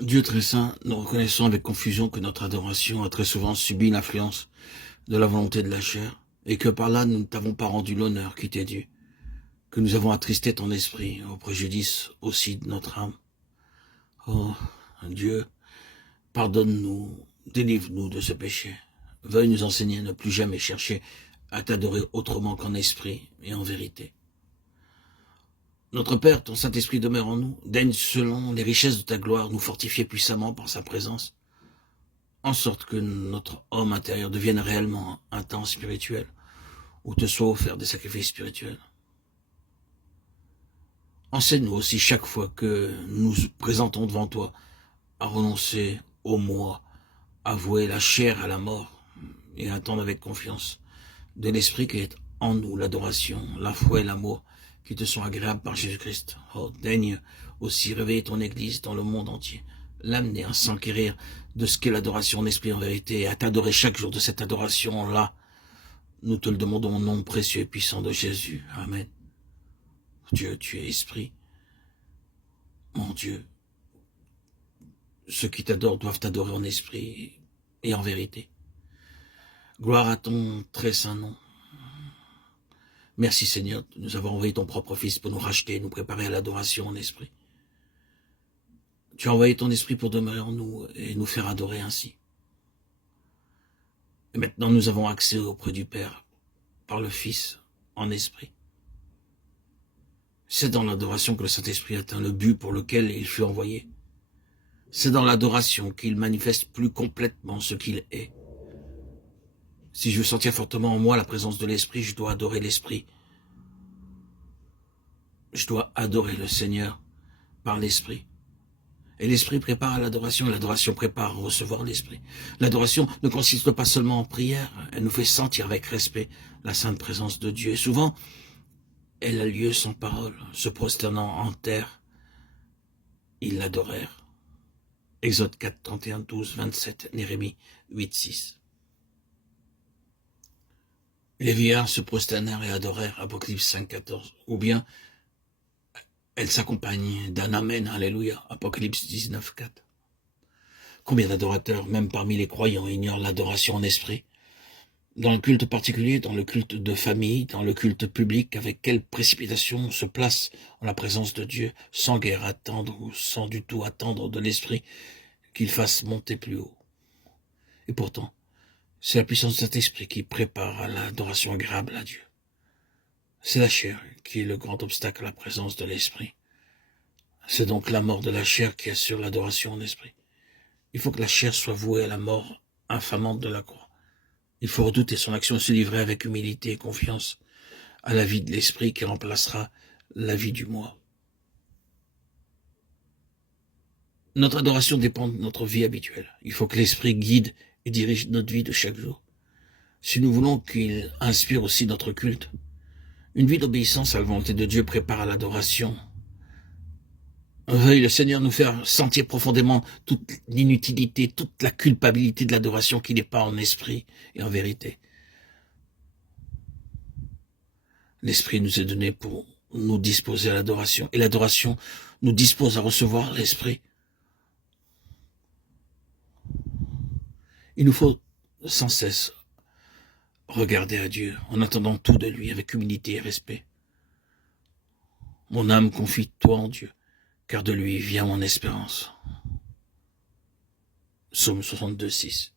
Dieu très saint, nous reconnaissons avec confusion que notre adoration a très souvent subi l'influence de la volonté de la chair, et que par là nous ne t'avons pas rendu l'honneur qui t'est dû, que nous avons attristé ton esprit, au préjudice aussi de notre âme. Oh, Dieu, pardonne-nous, délivre-nous de ce péché. Veuille nous enseigner à ne plus jamais chercher à t'adorer autrement qu'en esprit et en vérité. Notre Père, ton Saint-Esprit demeure en nous, daigne selon les richesses de ta gloire nous fortifier puissamment par sa présence, en sorte que notre homme intérieur devienne réellement un temps spirituel, où te soient offerts des sacrifices spirituels. Enseigne-nous aussi chaque fois que nous présentons devant toi à renoncer au moi, à vouer la chair à la mort et à attendre avec confiance de l'esprit qui est en nous l'adoration, la foi et l'amour qui te sont agréables par Jésus-Christ. Oh, daigne aussi réveiller ton Église dans le monde entier, l'amener à s'enquérir de ce qu'est l'adoration en esprit en vérité et à t'adorer chaque jour de cette adoration-là. Nous te le demandons au nom précieux et puissant de Jésus. Amen. Dieu, tu es esprit. Mon Dieu, ceux qui t'adorent doivent t'adorer en esprit et en vérité. Gloire à ton très saint nom. Merci Seigneur de nous avoir envoyé ton propre Fils pour nous racheter et nous préparer à l'adoration en esprit. Tu as envoyé ton esprit pour demeurer en nous et nous faire adorer ainsi. Et maintenant nous avons accès auprès du Père par le Fils en esprit. C'est dans l'adoration que le Saint-Esprit atteint le but pour lequel il fut envoyé. C'est dans l'adoration qu'il manifeste plus complètement ce qu'il est. Si je veux sentir fortement en moi la présence de l'Esprit, je dois adorer l'Esprit. Je dois adorer le Seigneur par l'Esprit. Et l'Esprit prépare à l'adoration, et l'adoration prépare à recevoir l'Esprit. L'adoration ne consiste pas seulement en prière, elle nous fait sentir avec respect la sainte présence de Dieu. Et souvent, elle a lieu sans parole, se prosternant en terre, ils l'adorèrent. Exode 4, 31, 12, 27, Néhémie 8, 6. Les vieillards se prosternèrent et adorèrent, Apocalypse 5, 14. Ou bien, elle s'accompagne d'un Amen, Alléluia, Apocalypse 19, 4. Combien d'adorateurs, même parmi les croyants, ignorent l'adoration en esprit? Dans le culte particulier, dans le culte de famille, dans le culte public, avec quelle précipitation on se place en la présence de Dieu, sans guère attendre ou sans du tout attendre de l'esprit qu'il fasse monter plus haut. Et pourtant, c'est la puissance de cet esprit qui prépare à l'adoration agréable à Dieu. C'est la chair qui est le grand obstacle à la présence de l'esprit. C'est donc la mort de la chair qui assure l'adoration en esprit. Il faut que la chair soit vouée à la mort infamante de la croix. Il faut redouter son action et se livrer avec humilité et confiance à la vie de l'esprit qui remplacera la vie du moi. Notre adoration dépend de notre vie habituelle. Il faut que l'esprit guide et dirige notre vie de chaque jour. Si nous voulons qu'il inspire aussi notre culte, une vie d'obéissance à la volonté de Dieu prépare à l'adoration. Veuille le Seigneur nous faire sentir profondément toute l'inutilité, toute la culpabilité de l'adoration qui n'est pas en esprit et en vérité. L'esprit nous est donné pour nous disposer à l'adoration. Et l'adoration nous dispose à recevoir l'esprit. Il nous faut sans cesse regarder à Dieu en attendant tout de lui avec humilité et respect. Mon âme confie-toi en Dieu, car de lui vient mon espérance. Psaume 62, 6.